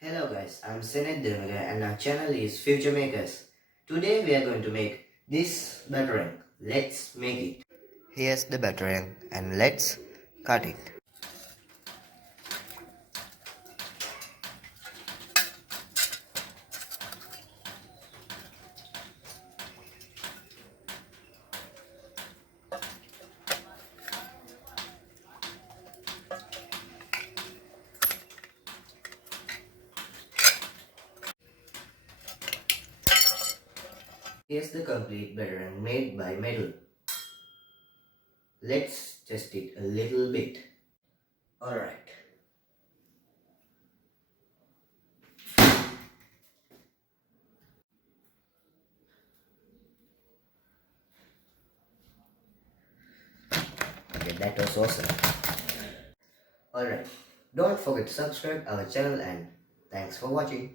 Hello guys, I'm Seneth Devnagar and our channel is Future Makers. Today we are going to make this batarang. Let's make it. Here's the batarang and let's cut it. Here's the complete batarang made by metal. Let's test it a little bit. Alright. Okay, that was awesome. Alright. Don't forget to subscribe our channel and thanks for watching.